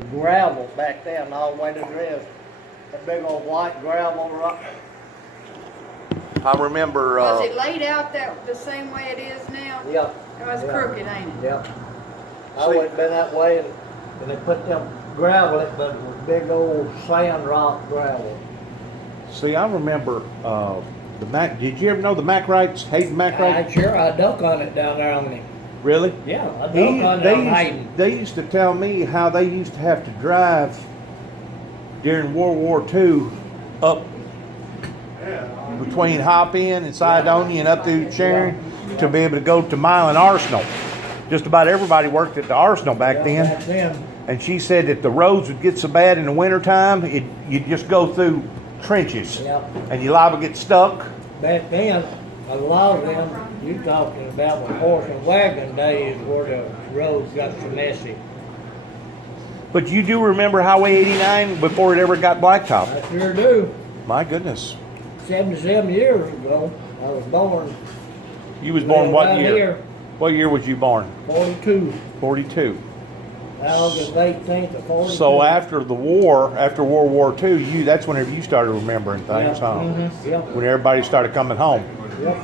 Gravel back then, all the way to the rest. That big old white gravel rock. I remember. Was it laid out the same way it is now? Yep. It was crooked, ain't it? Yep. I always been that way, and they put them gravel, but it was big old sand rock gravel. See, I remember the Mac. Did you ever know the Mackrights? Hayden Mackright? Sure, I dunk on it down there on the. Really? Yeah, I dunk on it on Hayden. They used to tell me how they used to have to drive during World War II up between Hop-In and Sidonia and up through Sharon to be able to go to Milan Arsenal. Just about everybody worked at the Arsenal back then. And she said that the roads would get so bad in the wintertime, you'd just go through trenches. Yep. And you liable to get stuck. Back then, a lot of them, you talking about when horse and wagon days where the roads got so messy. But you do remember Highway 89 before it ever got blacktop? I sure do. My goodness. 77 years ago, I was born. You was born what right year? Here, What year was you born? 42. 42. August 18th of 42. So after the war, after World War II, that's whenever you started remembering things, huh? Mm-hmm. Yep. When everybody started coming home. Yep.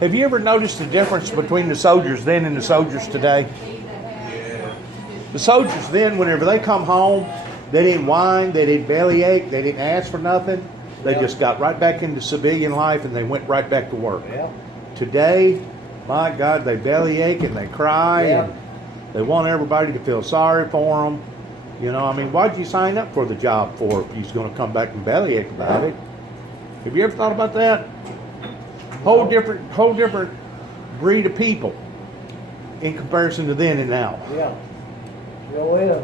Have you ever noticed the difference between the soldiers then and the soldiers today? The soldiers then, whenever they come home, they didn't whine, they didn't bellyache, they didn't ask for nothing. They just got right back into civilian life and they went right back to work. Yep. Today, my God, they bellyache and they cry and they want everybody to feel sorry for them. You know, I mean, why'd you sign up for the job for if he's going to come back and bellyache about it? Have you ever thought about that? Whole different breed of people in comparison to then and now. Yeah. Go in.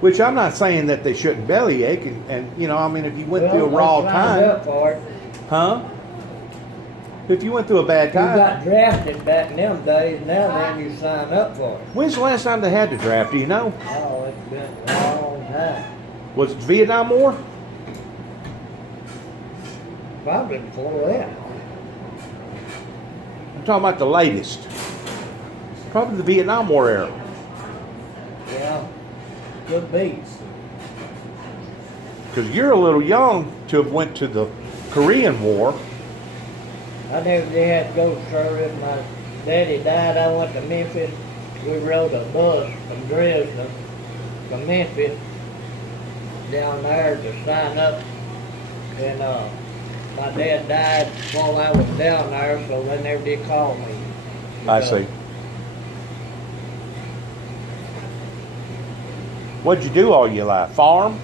Which I'm not saying that they shouldn't bellyache, and you know, I mean, if you went through a raw time, For it. huh? If you went through a bad You time, got drafted back in them days. Now then you sign up for it. when's the last time they had to draft? Do you know? Oh, it's been a long time. Was it the Vietnam War? Probably before that. I'm talking about the latest. Probably the Vietnam War era. Yeah. Good beats. Because you're a little young to have went to the Korean War. I never did have to go to service. My daddy died. I went to Memphis. We rode a bus from Dresden to Memphis down there to sign up. And my dad died while I was down there, so they never did call me. I see. What'd you do all your life? Farm?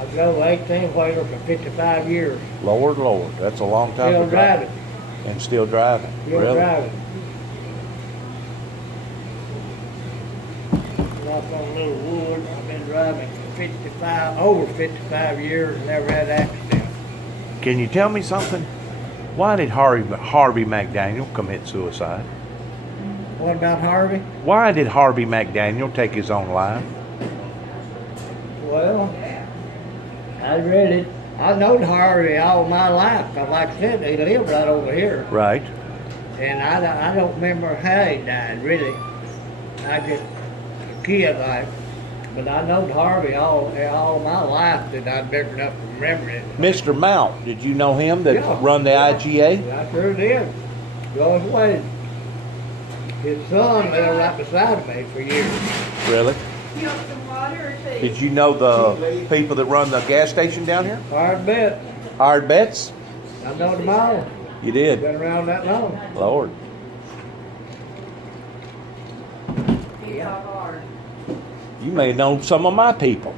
I drove 18-wheeler for 55 years. Lord, Lord, that's a long time Still to drive. driving. And still driving. Still Really? driving. Knock on a little wood. I've been driving for over 55 years and never had an accident. Can you tell me something? Why did Harvey McDaniel commit suicide? What about Harvey? Why did Harvey McDaniel take his own life? Well, I known Harvey all my life. 'Cause like I said, he lived right over here. Right. And I don't remember how he died, really. I just a kid like. But I known Harvey all my life that I'd never enough to remember it. Mr. Mount, did you know him that Yeah. run the IGA? I sure did. George Wade. His son lived right beside me for years. Really? You want some water or tea? Did you know the people that run the gas station down here? Hard bet. Hired Bets? I know them all. You did. Been around that long. Lord. He's not hard. You may know some of my people.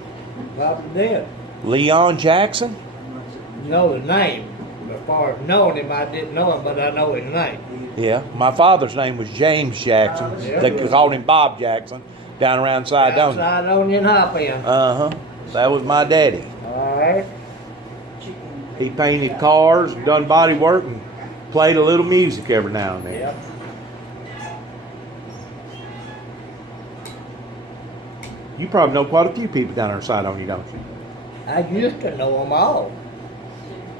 Probably did. Leon Jackson? Know the name. As far as knowing him, I didn't know him, but I know his name. Yeah. My father's name was James Jackson. They called him Bob Jackson down around Sidonia. Outside Onion Hop-In. Uh-huh. That was my daddy. All right. He painted cars, done body work, and played a little music every now and then. Yep. You probably know quite a few people down there in Sidonia, don't you? I used to know them all.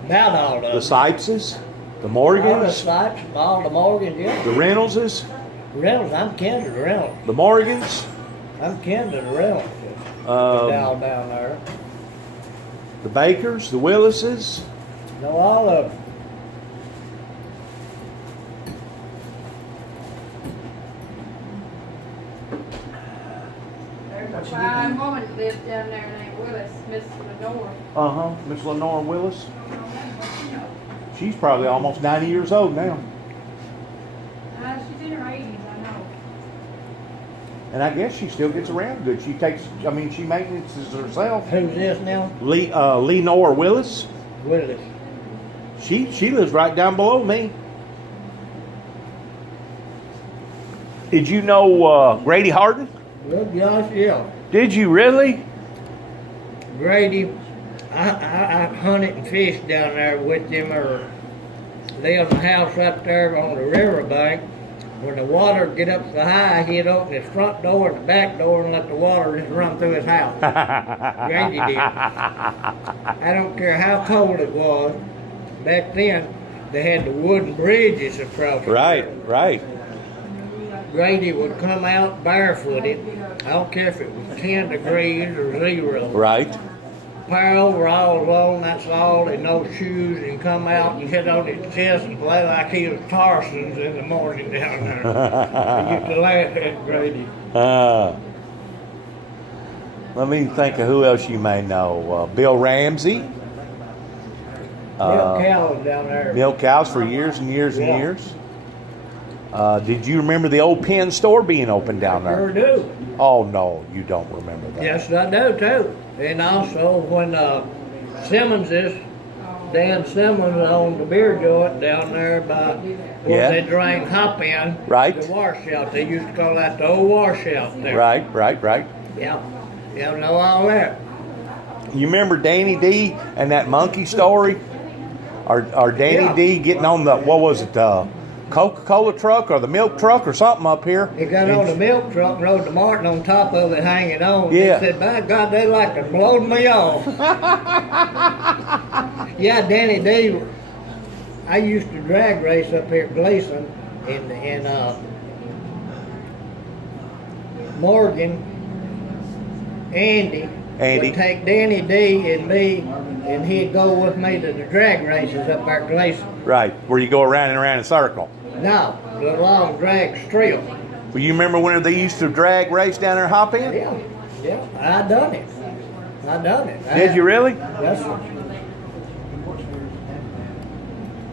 About all of The them. Sypeses? The All the Morgans, sites, all the Morgans, yeah. the Reynoldses, Reynolds, I'm kin to the Reynolds. the Morgans, I'm kin to the Reynolds. um, Down there. the Bakers, the Willises. Know all of them. There's a fine woman that lives down there named Willis, Miss Lenore. Miss Lenore Willis. She's probably almost 90 years old now. She's in her 80s, I know. And I guess she still gets around good. She maintenances herself. Who's this now? Lenore Willis. Willis. She lives right down below me. Did you know Grady Harden? Well, gosh, yeah. Did you really? Grady, I hunted and fished down there with him, or lived in a house right there on the riverbank. When the water get up so high, he'd open his front door and the back door and let the water just run through his house. Grady did. I don't care how cold it was. Back then, they had the wooden bridges across. Right. Grady would come out barefooted. I don't care if it was 10 degrees or 0. Right. Pair of overalls on, that's all, and no shoes, and come out and hit on his chest and play like he was Tarson's in the morning down there. I used to laugh at Grady. Let me think of who else you may know. Bill Ramsey. Milk cows down there. Milk cows for years and years and Yeah. years. Did you remember the old Penn store being open down Sure there? do. Oh, no, you don't remember that. Yes, I do too. And also when Dan Simmons owned the beer joint down there by where Yeah. they drain hop in. Right. The washout. They used to call that the old washout there. Right. Yeah. Yeah, I know all that. You remember Danny D and that monkey story? Or Danny Yeah. D getting on the, what was it, Coca-Cola truck or the milk truck or something up here? He got on the milk truck and rode the Martin on top of it hanging on. Yeah. He said, by God, they like to blow me off. Yeah, Danny D. I used to drag race up here at Gleason and Morgan, Andy would take Danny D and me, and he'd go with me to the drag races up there at Gleason. Right, where you go around and around in a circle. No, the long drag strip. Well, you remember when they used to drag race down there, hop in? Yeah, I done it. Did you really? Yes, sir.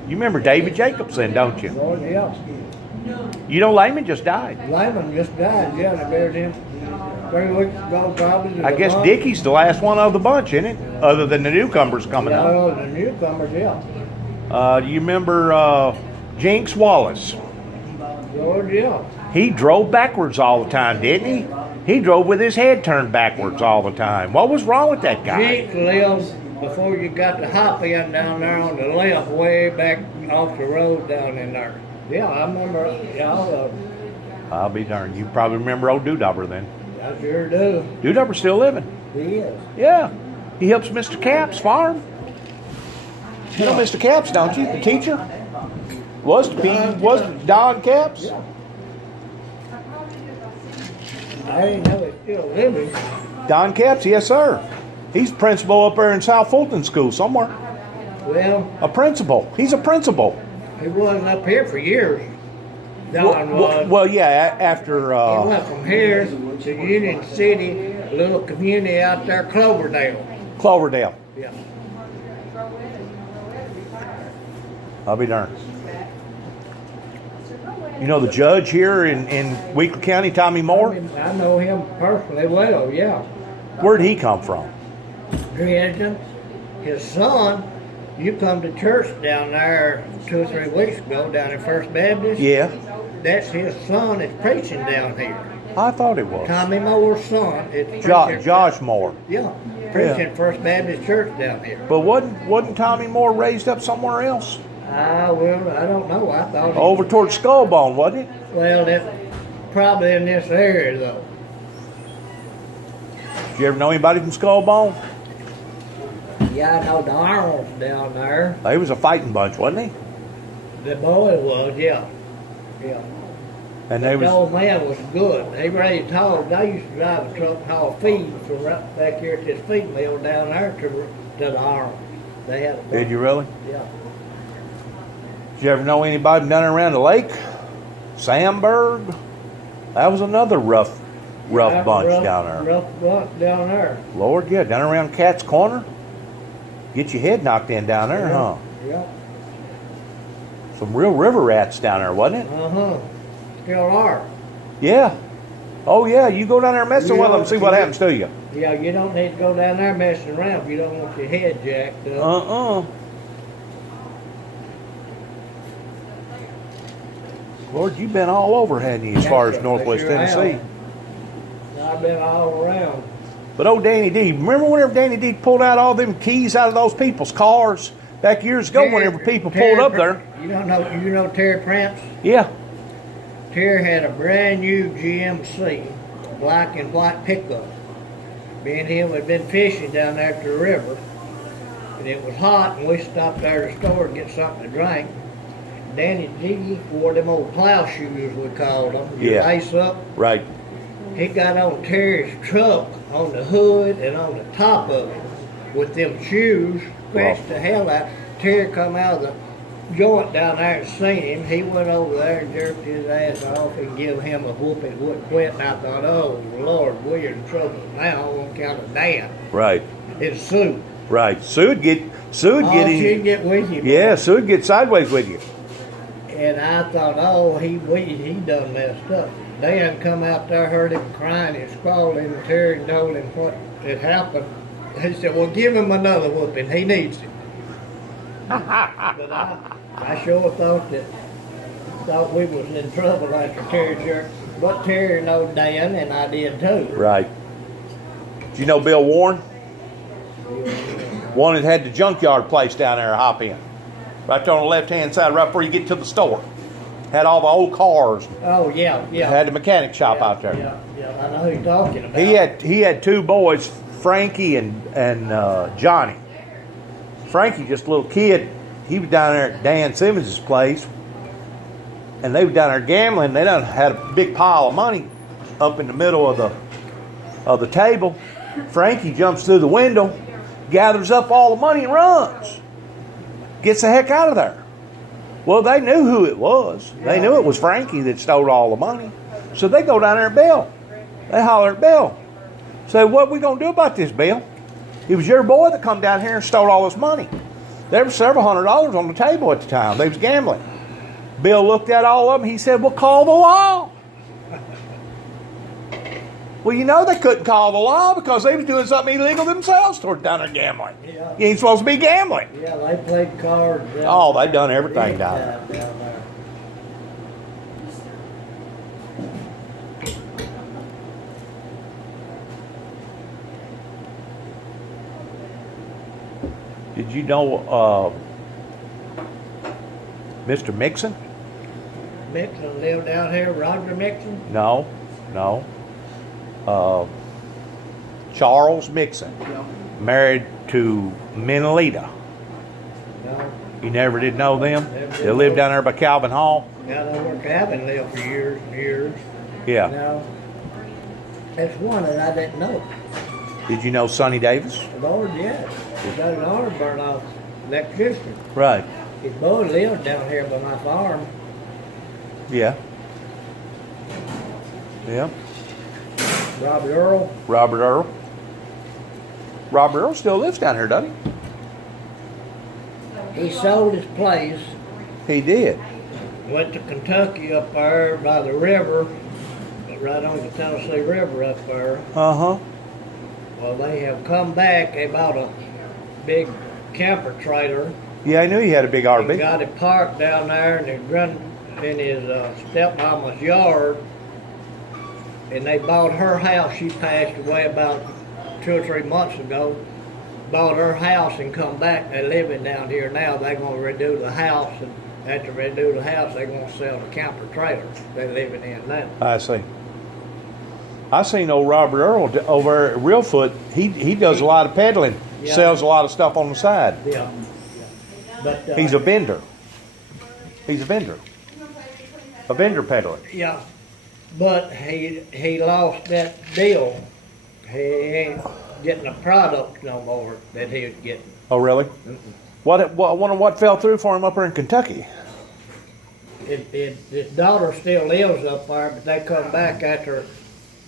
You remember David Jacobson, don't you? Lord, yeah. You know Lehman just died. Lyman just died, yeah, they buried him 3 weeks ago, probably. I guess Dickie's the last one of the bunch, isn't it? Other than the newcomers coming Yeah, up. well, the newcomers, yeah. Do you remember Jinx Wallace? Lord, yeah. He drove backwards all the time, didn't he? He drove with his head turned backwards all the time. What was wrong with that guy? Jake lived before you got the hop in down there on the left, way back off the road down in there. Yeah, I remember, yeah, all of them. I'll be darned. You probably remember old Doodobber then. I sure do. Doodobber's still living. He is. Yeah. He helps Mr. Capps farm. You know Mr. Capps, don't you? The teacher? Was Don Capps? Yeah. I didn't know he's still living. Don Capps, yes, sir. He's principal up there in South Fulton School somewhere. Well, A principal. He's a principal. he wasn't up here for years. Don was. Well, yeah, after... He went from here to Union City, a little community out there, Cloverdale. Cloverdale. Yeah. I'll be darned. You know the judge here in Weakley County, Tommy Moore? I know him personally well, yeah. Where'd he come from? Dresden. His son, you come to church down there 2 or 3 weeks ago down in First Baptist. Yeah, That's his son that's preaching down here. I thought it was. Tommy Moore's son is preaching. Josh Moore. Yeah, preaching First Baptist Church down here. But wasn't Tommy Moore raised up somewhere else? Well, I don't know. I thought Over towards Skullbone, wasn't it? Well, that's probably in this area though. Did you ever know anybody from Skullbone? Yeah, I know the Arnolds down there. He was a fighting bunch, wasn't he? The boy was, yeah. Yeah. And they The was, old man was good. He raised hogs. I used to drive a truck and haul feed from right back here at this feed mill down there to the arm. They had a did you really? Yeah. Did you ever know anybody down around the lake? Sandberg? That was another rough bunch down there. Rough bunch down there. Lord, yeah, down around Cat's Corner. Get your head knocked in down there, Yeah. huh? Yeah. Some real river rats down there, wasn't it? Uh-huh. Still are. Yeah. Oh, yeah, you go down there messing You with them, know, see what happens to you. Yeah, you don't need to go down there messing around if you don't want your head jacked up. Lord, you've been all over, hadn't you, as far as Yes, Northwest sure Tennessee? have. I've been all around. But old Danny D, remember whenever Danny D pulled out all them keys out of those people's cars back years ago, whenever people pulled up there? You know Terry Prince? Yeah. Terry had a brand new GMC, black and white pickup. Me and him had been fishing down there at the river, and it was hot, and we stopped there at the store to get something to drink. Danny D wore them old plow shoes, we called them. You Yeah. lace up. Right. He got on Terry's truck, on the hood and on the top of it, with them shoes, scratched the hell out. Terry come out of the joint down there and seen him. He went over there and jerked his ass off and give him a whooping. Wouldn't quit. And I thought, oh Lord, we're in trouble now on account of Dan. Right. His suit. Right. Sue'd get Oh, in. she'd get with you. Yeah, Sue'd get sideways with you. And I thought, oh, he done messed up. Dan come out there, heard him crying and squalling, and Terry told him what had happened. He said, well, give him another whooping. He needs it. But I sure thought we was in trouble after Terry jerked. But Terry knowed Dan, and I did too. Right. Do you know Bill Warren? One that had the junkyard place down there, hop in. Right there on the left-hand side, right before you get to the store. Had all the old cars. Oh, yeah. Had the mechanic shop Yeah, out there. Yeah, I know who you're talking about. He had two boys, Frankie and Johnny. Frankie, just a little kid, he was down there at Dan Simmons' place, and they were down there gambling. They done had a big pile of money up in the middle of the table. Frankie jumps through the window, gathers up all the money and runs. Gets the heck out of there. Well, they knew who it was. They knew it was Frankie that stole all the money. So they go down there at Bill. They holler at Bill. Say, what we going to do about this, Bill? It was your boy that come down here and stole all this money. There was several $100s on the table at the time. They was gambling. Bill looked at all of them. He said, well, call the law. Well, you know they couldn't call the law because they was doing something illegal themselves toward down there gambling. Yeah. You ain't supposed to be gambling. Yeah, they played cards. Oh, they done everything down there. Down there. Did you know Mr. Mixon? Mixon lived out here, Roger Mixon? No. Charles Mixon, Yeah. married to Menelita. No. You never did know them? Never They did lived know. down there by Calvin Hall. Got over Cabin lived for years and years. Yeah. No. That's one that I didn't know. Did you know Sonny Davis? Lord, yes. He got an arm burn off electrician. Right. His boy lived down here by my farm. Yeah. Yeah. Robbie Earl. Robert Earl. Robert Earl still lives down here, doesn't He sold his place, he? He did. went to Kentucky up there by the river, right on the Tennessee River up there. Uh-huh. Well, they have come back. They bought a big camper trailer. Yeah, I knew he had a big He RV. got it parked down there and it run in his stepmama's yard. And they bought her house. She passed away about 2 or 3 months ago. Bought her house and come back. They're living down here now. They're going to redo the house. And after they redo the house, they're going to sell the camper trailer they're living in now. I see. I seen old Robert Earl over at Reelfoot. He does a lot of peddling. Yeah. Sells a lot of stuff on the side. Yeah. But He's a vendor. He's a vendor. A vendor peddler. Yeah, but he lost that deal. He ain't getting the products no more that he was getting. Oh, really? What? I wonder what fell through for him up there in Kentucky. His daughter still lives up there, but they come back after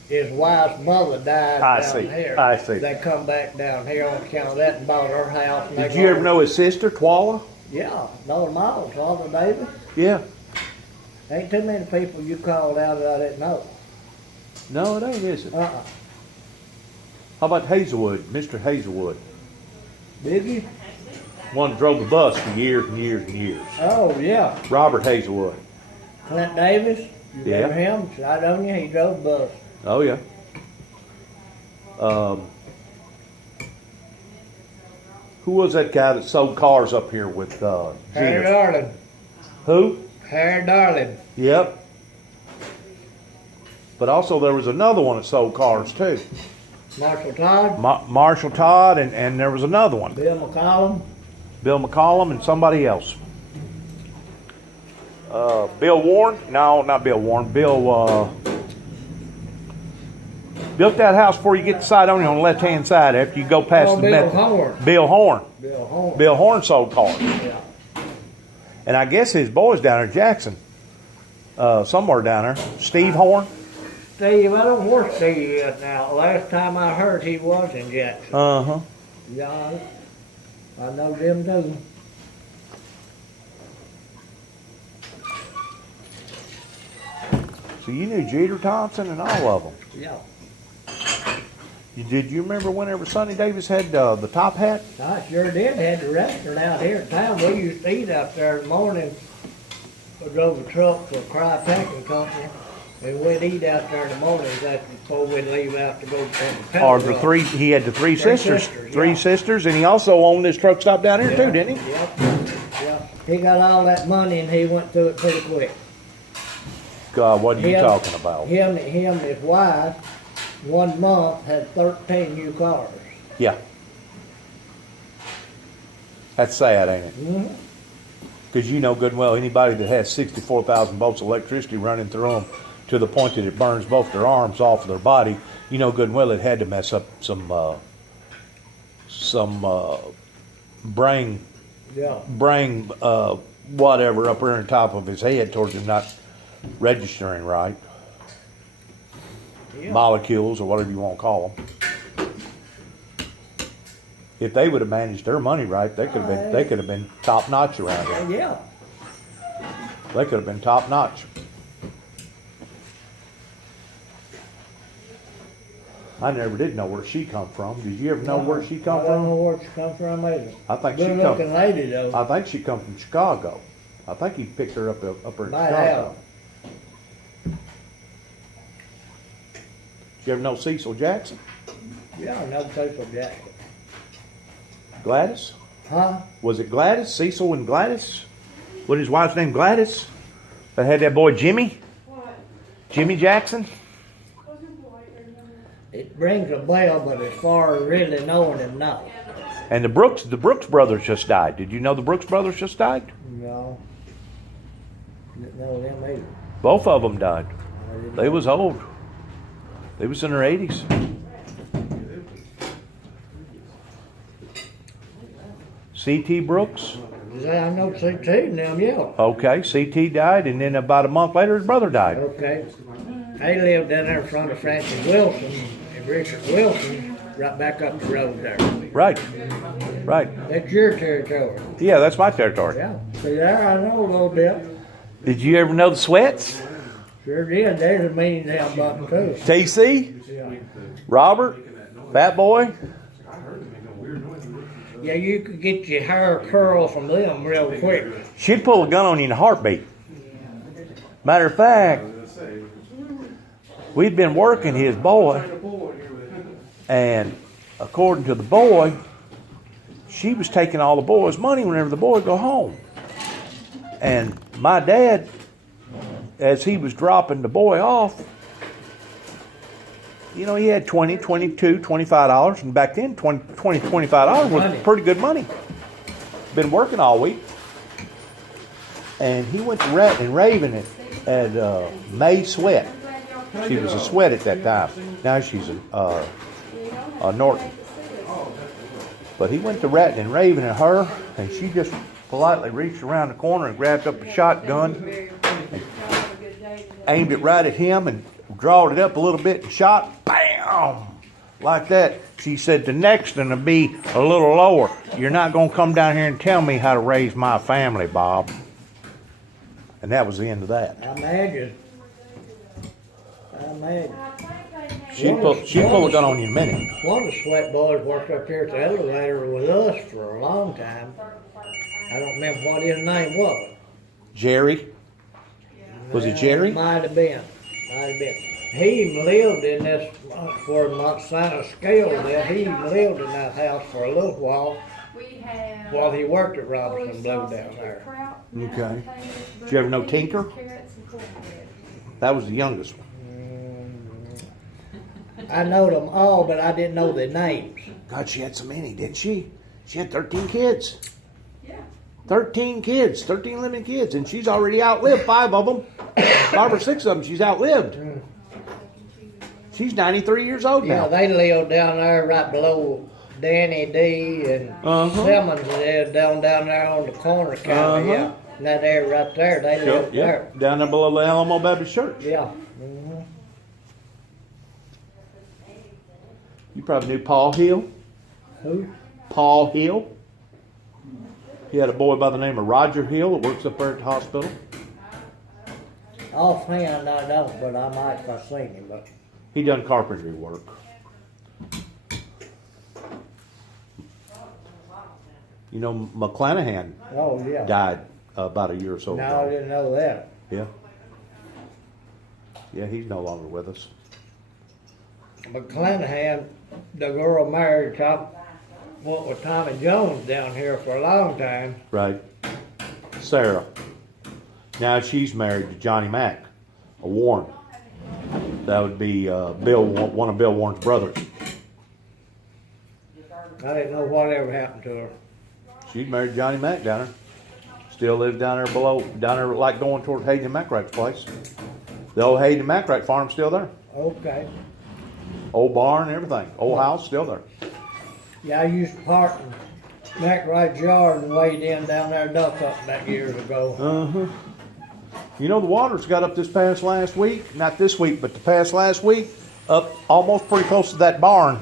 his wife's mother died down here. I see. They come back down here on account of that and bought her house. And Did you ever know his sister, Twala? Yeah, know them all. Twala Davis. Yeah. Ain't too many people you called out that I didn't know. No, it ain't, is it? Uh-uh. How about Hazelwood, Mr. Hazelwood? Did you? One that drove the bus for years and years and years. Oh, yeah. Robert Hazelwood. Clint Davis. You Yeah. remember him? Sidonia, he drove the bus. Oh, yeah. Who was that guy that sold cars up here with Harry Jeter? Darling. Who? Harry Darling. Yep. But also there was another one that sold cars too. Marshall Todd. Marshall Todd, and there was another one. Bill McCollum. Bill McCollum and somebody else. Bill Warren? No, not Bill Warren. Bill built that house before you get to Sidonia on the left-hand side after you go past the Bill Horn. Bill Horn. Bill Horn. Bill Horn sold cars. Yeah. And I guess his boy's down there in Jackson. Somewhere down there. Steve Horn. Steve, I don't know where Steve is now. Last time I heard he was in Jackson. Uh-huh. Yeah, I know them too. So you knew Jeter Thompson and all of them. Yeah. Did you remember whenever Sonny Davis had the top hat? I sure did. Had the restaurant out here in town. We used to eat out there in the morning. We drove a truck for a Cry Packing Company. And we'd eat out there in the mornings before we'd leave out to go to the Or the three, he had the three sisters. Three yeah. sisters, and he also owned this truck stop down here Yeah, too, didn't he? Yep. Yeah. He got all that money and he went through it pretty quick. God, what are you Him- talking about? Him and his wife, 1 month, had 13 new cars. Yeah. That's sad, ain't it? Mm-hmm. Because you know good and well anybody that has 64,000 volts of electricity running through them to the point that it burns both their arms off of their body, you know good and well it had to mess up some brain Yeah. whatever up there on top of his head towards him not registering right. Yeah. Molecules or whatever you want to call them. If they would have managed their money right, they could have been top notch around here. Yeah. They could have been top notch. I never did know where she come from. Did you ever know where she come I don't from? know where she come from either. I think she Good come. looking lady though. I think she come from Chicago. I think he picked her up there in Might Chicago. have. Did you ever know Cecil Jackson? Yeah, I know Cecil Jackson. Gladys? Huh? Was it Gladys? Cecil and Gladys? What his wife's name? Gladys? That had that boy Jimmy? What? Jimmy Jackson? It rings a bell, but as far as really knowing him, no. And the Brooks brothers just died. Did you know the Brooks brothers just died? No. Didn't know them either. Both of them died. I didn't They was old. They was in their 80s. C.T. Brooks. I know CT and them, yeah. Okay, C.T. died, and then about a month later, his brother died. Okay. They lived down there in front of Francis Wilson and Richard Wilson, right back up the road there. Right. Right. That's your territory. Yeah, that's my territory. Yeah. See there, I know a little bit. Did you ever know the Sweats? Sure did. There's a mean down button too. T.C.? Yeah. Robert? Fat Boy? Yeah, you could get your hair curled from them real quick. She'd pull a gun on you in a heartbeat. Matter of fact, we'd been working his boy, and according to the boy, she was taking all the boy's money whenever the boy would go home. And my dad, as he was dropping the boy off, you know, he had $20, $22, $25, and back then $20, $25 was pretty good money. Been working all week. and he went to ratting and raving at May Sweat. She was a Sweat at that time. Now she's a Norton. But he went to ratting and raving at her, and she just politely reached around the corner and grabbed up a shotgun, and aimed it right at him, and drawed it up a little bit and shot. Bam! Like that. She said, the next one will be a little lower. You're not going to come down here and tell me how to raise my family, Bob. And that was the end of that. I imagine. She'd pull a gun on you in a minute. One of the Sweat boys worked up here at the elevator with us for a long time. I don't remember what his name was. Jerry? Was it Jerry? Might have been. He lived in this, for Montana scale there, he lived in that house for a little while he worked at Robinson Blue down there. Okay. Did you ever know Tinker? That was the youngest one. I know them all, but I didn't know their names. God, she had so many, didn't she? She had 13 kids. 13 kids, 13 living kids, and she's already outlived 5 of them. 5 or 6 of them she's outlived. She's 93 years old now. Yeah, they lived down there right below Danny D and Simmons down there on the corner kind of, yeah. And that area right there, they lived there. Down there below the Alamo Baptist Church. Yeah. You probably knew Paul Hill. Who? Paul Hill. He had a boy by the name of Roger Hill that works up there at the hospital. Offhand, I don't, but I might if I seen him. But He done carpentry work. You know, McClanahan died about a year or so ago. No, I didn't know that. Yeah. Yeah, he's no longer with us. McClanahan, the girl married went with Tommy Jones down here for a long time. Right. Sarah. Now she's married to Johnny Mack, a Warren. That would be one of Bill Warren's brothers. I didn't know whatever happened to her. She married Johnny Mack down there. Still lives down there like going toward Hayden and McRae's place. The old Hayden and McRae farm's still there. Okay. Old barn and everything. Old house still there. Yeah, I used to park in McRae's yard and wade in down there duck hunting that years ago. You know, the waters got up this past last week. Not this week, but the past last week. Up almost pretty close to that barn.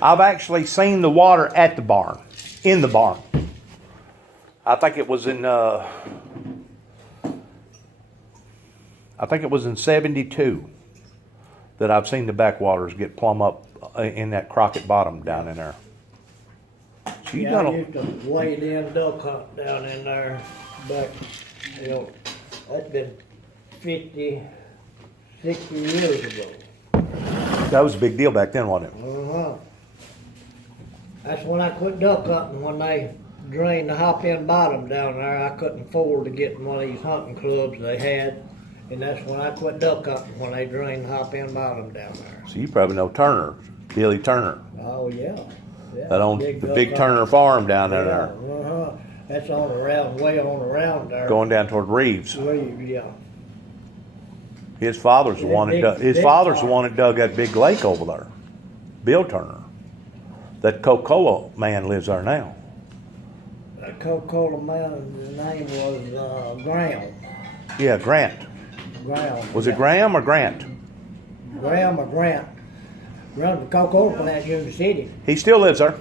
I've actually seen the water at the barn. In the barn. I think it was in 72 that I've seen the backwaters get plumb up in that Crockett Bottom down in there. So I used to wade in duck hunt down in there back, that's been 50, 60 years ago. That was a big deal back then, wasn't it? That's when I quit duck hunting, when they drained the hop-in bottom down there. I couldn't afford to get in one of these hunting clubs they had. And that's when I quit duck hunting, when they drained the hop-in bottom down there. So you probably know Turner, Billy Turner. Oh, yeah. That owns the big Turner farm down there. That's way on around there. Going down toward Reeves. Yeah. His father's the one that dug that big lake over there. Bill Turner. That Coca-Cola man lives there now. That Coca-Cola man, his name was Graham. Yeah, Grant. Graham. Was it Graham or Grant? Graham or Grant. Runs the Coca-Cola plant in Union City. He still lives there.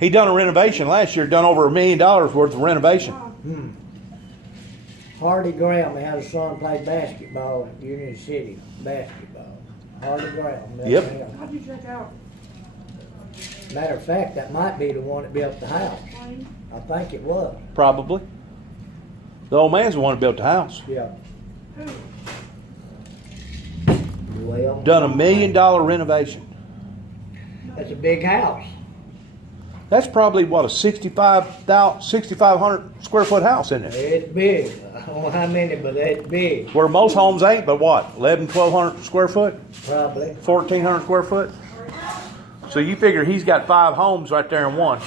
He done a renovation last year, done over $1 million worth of renovation. Hardy Graham, he had a son played basketball at Union City. Basketball. Hardy Graham. Yep. How'd you check out? Matter of fact, that might be the one that built the house. I think it was. Probably. The old man's the one that built the house. Yeah. Well, Done $1 million renovation. that's a big house. That's probably, what, a 6,500 square foot house, isn't it? It's big. I don't know how many, but it's big. Where most homes ain't, but what, 1,200 square foot? Probably. 1,400 square foot? So you figure he's got 5 homes right there in one.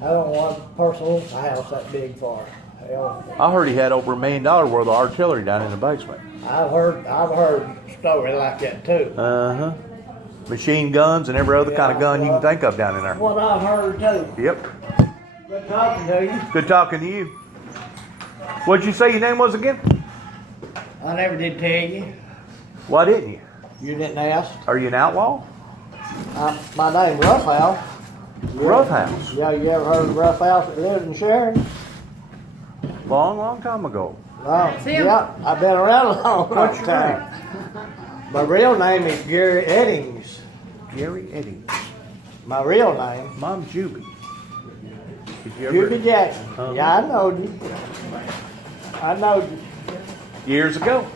I don't want a personal house that big for it. Hell, I heard he had over $1 million worth of artillery down in the basement. I've heard stories like that too. Uh-huh. Machine guns and every other kind of gun you can think of down in there. What I've heard too. Yep. Good talking to you. Good talking to you. What'd you say your name was again? I never did tell you. Why didn't you? You didn't ask. Are you an outlaw? My name's Roughhouse. Roughhouse. Yeah, you ever heard of Roughhouse that lives in Sharon? Long time ago. No. That's him. Yeah, I've been around a long What's your time. My real name is Gary Eddings. Gary Eddings. My real name, Mom's Juby. Did you ever? Judy Jackson. Uh-huh. Yeah, I know you. I know you. Years ago.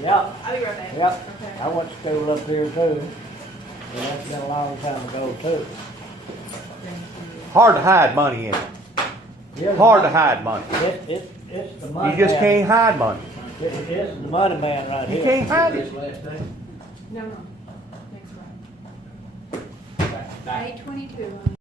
Yeah. I'll be right back. Yep. Okay. I went to school up here too. And that's been a long time ago too. Hard to hide money in it. Yeah, Hard to hide money. It's the money You just man. can't hide money. It's the money man right You here. can't hide it. No. Next one. 8:22.